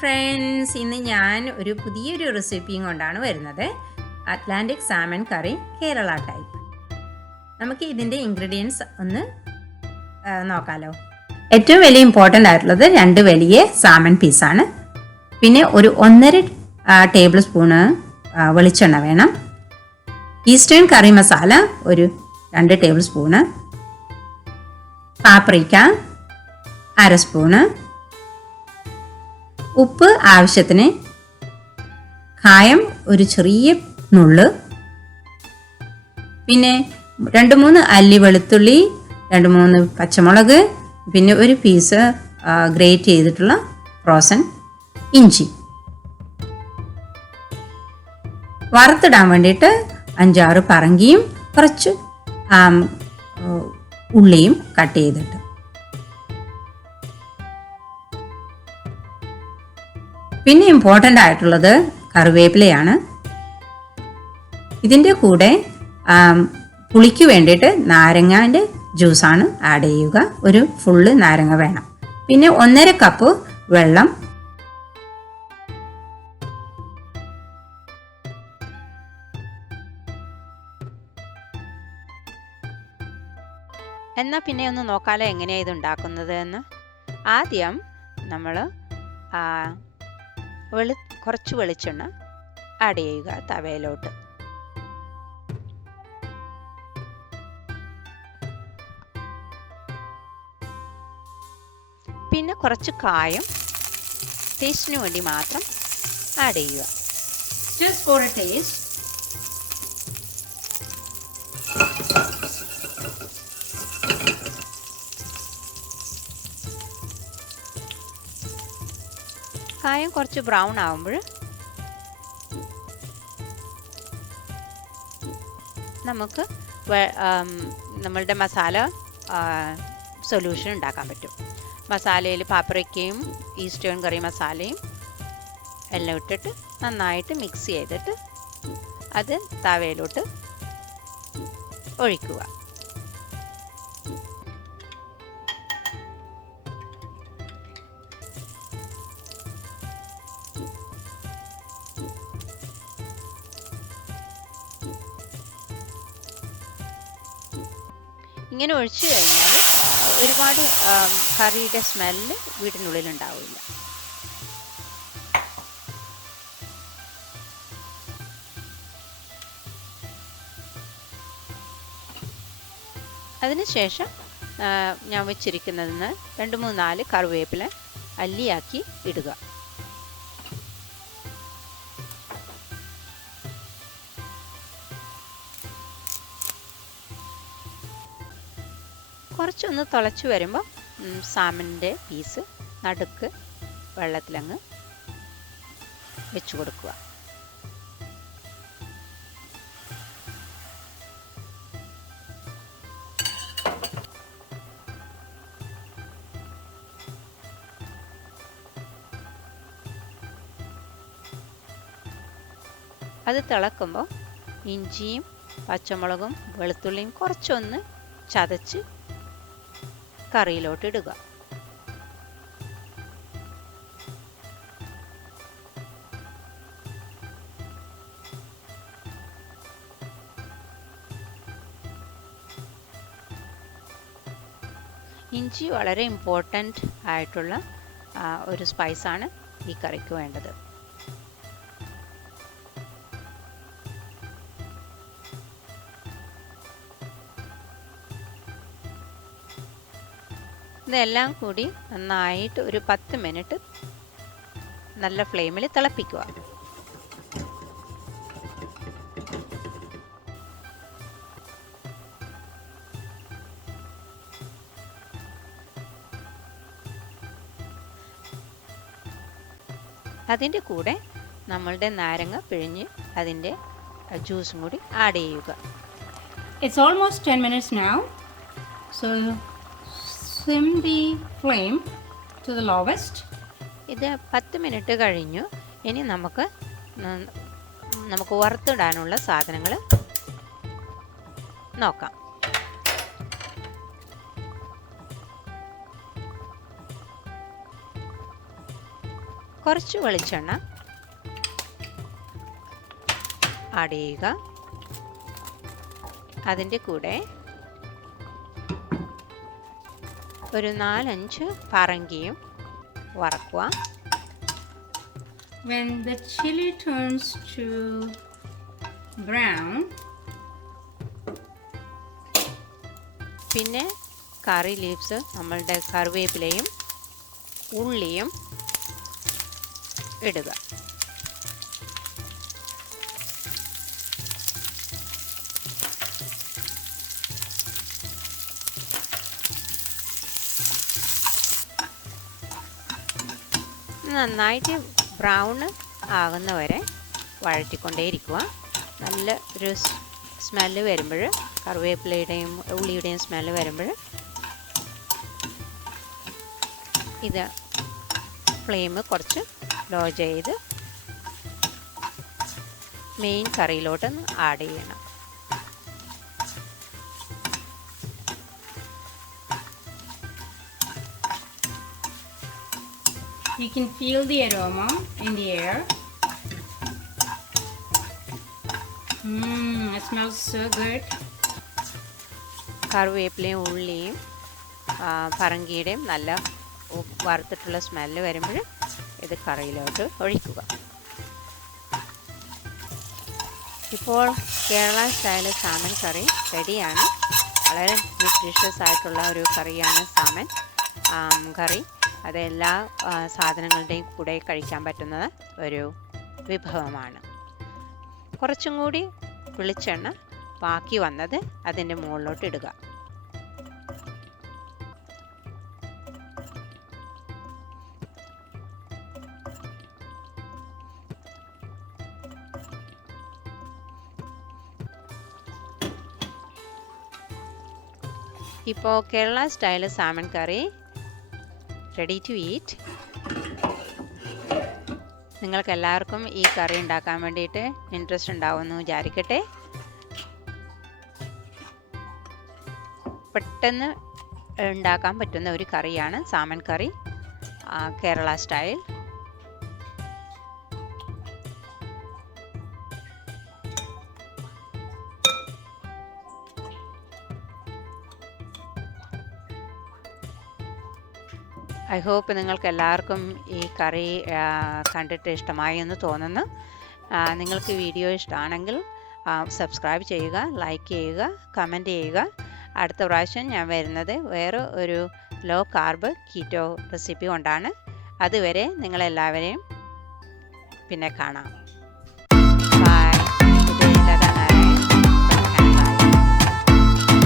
Friends, ഇന്ന് ഞാൻ ഒരു പുതിയൊരു റെസിപ്പിയും കൊണ്ടാണ് വരുന്നത്. അറ്റ്ലാന്റിക് സാമൺ കറി, കേരള ടൈപ്പ്. നമുക്ക് ഇതിൻ്റെ ഇൻഗ്രീഡിയൻസ് ഒന്ന് നോക്കാമല്ലോ. ഏറ്റവും വലിയ ഇമ്പോർട്ടൻ്റ് ആയിട്ടുള്ളത് 2 വലിയ സാമൺ പീസാണ്. പിന്നെ ഒരു 1.5 ടേബിൾ സ്പൂണ് വെളിച്ചെണ്ണ വേണം. ഈസ്റ്റേൺ കറി മസാല ഒരു 2 ടേബിൾ സ്പൂണ്, പാപ്രിക്ക 1/2 സ്പൂണ്, ഉപ്പ് ആവശ്യത്തിന്, കായം ഒരു ചെറിയ നുള്ള്, പിന്നെ 2-3 അല്ലി വെളുത്തുള്ളി, 2-3 പച്ചമുളക്, പിന്നെ ഒരു പീസ് ഗ്രേറ്റ് ചെയ്തിട്ടുള്ള ഫ്രോസൺ ഇഞ്ചി. വറുത്തിടാൻ വേണ്ടിയിട്ട് 5-6 പറങ്കിയും കുറച്ച് ഉള്ളിയും കട്ട് ചെയ്തിട്ട്. പിന്നെ ഇമ്പോർട്ടൻ്റ് ആയിട്ടുള്ളത് കറിവേപ്പിലയാണ്. ഇതിൻ്റെ കൂടെ പുളിക്ക് വേണ്ടിയിട്ട് നാരങ്ങാൻ്റെ ജ്യൂസാണ് ആഡ് ചെയ്യുക. ഒരു ഫുള്ള് നാരങ്ങ വേണം. പിന്നെ 1.5 കപ്പ് വെള്ളം. എന്നാൽ പിന്നെ ഒന്ന് നോക്കാലോ എങ്ങനെയാണ് ഇത് ഉണ്ടാക്കുന്നത് എന്ന്. ആദ്യം നമ്മൾ കുറച്ച് വെളിച്ചെണ്ണ ആഡ് ചെയ്യുക തവയിലോട്ട്. പിന്നെ കുറച്ച് കായം ടേസ്റ്റിന് വേണ്ടി മാത്രം ആഡ് ചെയ്യുക. Just for A taste. കായം കുറച്ച് ബ്രൗൺ ആകുമ്പോൾ നമുക്ക് നമ്മളുടെ മസാല സൊല്യൂഷൻ ഉണ്ടാക്കാൻ പറ്റും. മസാലയിൽ പാപ്രിക്കയും ഈസ്റ്റേൺ കറി മസാലയും എല്ലാം ഇട്ടിട്ട് നന്നായിട്ട് മിക്സ് ചെയ്തിട്ട് അത് തവയിലോട്ട് ഒഴിക്കുക. ഇങ്ങനെ ഒഴിച്ചു കഴിഞ്ഞാൽ ഒരുപാട് കറിയുടെ സ്മെല്ല് വീട്ടിനുള്ളിൽ ഉണ്ടാവില്ല. അതിനുശേഷം ഞാൻ വെച്ചിരിക്കുന്നതിന് 2-3-4 കറിവേപ്പില അല്ലിയാക്കി ഇടുക. കുറച്ചൊന്ന് തിളച്ച് വരുമ്പോൾ സാമൻ്റെ പീസ് നടുക്ക് വെള്ളത്തിലങ്ങ് വെച്ച് കൊടുക്കുക. അത് തിളക്കുമ്പോൾ ഇഞ്ചിയും പച്ചമുളകും വെളുത്തുള്ളിയും കുറച്ചൊന്ന് ചതച്ച് കറിയിലോട്ട് ഇടുക. ഇഞ്ചി വളരെ ഇമ്പോർട്ടൻ്റ് ആയിട്ടുള്ള ഒരു സ്പൈസാണ് ഈ കറിക്ക് വേണ്ടത്. ഇതെല്ലാം കൂടി നന്നായിട്ട് ഒരു 10 മിനിറ്റ് നല്ല ഫ്ലെയിമിൽ തിളപ്പിക്കുക. അതിൻ്റെ കൂടെ നമ്മളുടെ നാരങ്ങ പിഴിഞ്ഞ് അതിൻ്റെ ജ്യൂസും കൂടി ആഡ് ചെയ്യുക. It's almost 10 minutes now. So sim the flame to the lowest. ഇത് 10 മിനിറ്റ് കഴിഞ്ഞു. ഇനി നമുക്ക് വറുത്തിടാനുള്ള സാധനങ്ങൾ നോക്കാം. കുറച്ച് വെളിച്ചെണ്ണ ആഡ് ചെയ്യുക. അതിൻ്റെ കൂടെ ഒരു 4-5 പറങ്കിയും വറക്കുക. When the chili turns to brown, പിന്നെ കറി ലീവ്സ്, നമ്മളുടെ കറിവേപ്പിലയും ഉള്ളിയും ഇടുക. നന്നായിട്ട് ബ്രൗൺ ആകുന്നവരെ വഴറ്റിക്കൊണ്ടേയിരിക്കുക. നല്ല ഒരു സ്മെല്ല് വരുമ്പോൾ, കറിവേപ്പിലയുടെയും ഉള്ളിയുടെയും സ്മെല്ല് വരുമ്പോൾ ഇത് ഫ്ലെയിം കുറച്ച് ലോ ചെയ്ത് മെയിൻ കറിയിലോട്ട് ആഡ് ചെയ്യണം. you can feel the aroma in the air. It smells so good. കറിവേപ്പിലയും ഉള്ളിയും പറങ്കിയുടെയും നല്ല വറുത്തിട്ടുള്ള സ്മെല്ല് വരുമ്പോൾ ഇത് കറിയിലോട്ട് ഒഴിക്കുക. ഇപ്പോൾ കേരള സ്റ്റൈൽ സാമൻ കറി റെഡിയാണ്. വളരെ ന്യൂട്രീഷ്യസ് ആയിട്ടുള്ള ഒരു കറിയാണ് സാമൻ കറി. അത് എല്ലാ സാധനങ്ങളുടെയും കൂടെ കഴിക്കാൻ പറ്റുന്ന ഒരു വിഭവമാണ്. കുറച്ചും കൂടി വെളിച്ചെണ്ണ ബാക്കി വന്നത് അതിൻ്റെ മുകളിലോട്ട് ഇടുക. ഇപ്പോൾ Kerala style salmon curry ready to eat. നിങ്ങൾക്ക് എല്ലാവർക്കും ഈ കറി ഉണ്ടാക്കാൻ വേണ്ടിയിട്ട് ഇൻട്രസ്റ്റ് ഉണ്ടാവുമെന്ന് വിചാരിക്കട്ടെ. പെട്ടെന്ന് ഉണ്ടാക്കാൻ പറ്റുന്ന ഒരു കറിയാണ് സാമൻ കറി കേരള സ്റ്റൈൽ. ഐ ഹോപ്പ് നിങ്ങൾക്ക് എല്ലാവർക്കും ഈ കറി കണ്ടിട്ട് ഇഷ്ടമായി എന്ന് തോന്നുന്നു. നിങ്ങൾക്ക് വീഡിയോ ഇഷ്ടമാണെങ്കിൽ സബ്സ്ക്രൈബ് ചെയ്യുക, ലൈക്ക് ചെയ്യുക, കമൻറ്റ് ചെയ്യുക. അടുത്ത പ്രാവശ്യം ഞാൻ വരുന്നത് വേറെ ഒരു ലോ കാർബ് കീറ്റോ റെസിപ്പി കൊണ്ടാണ്. അതുവരെ നിങ്ങളെല്ലാവരെയും പിന്നെ കാണാം.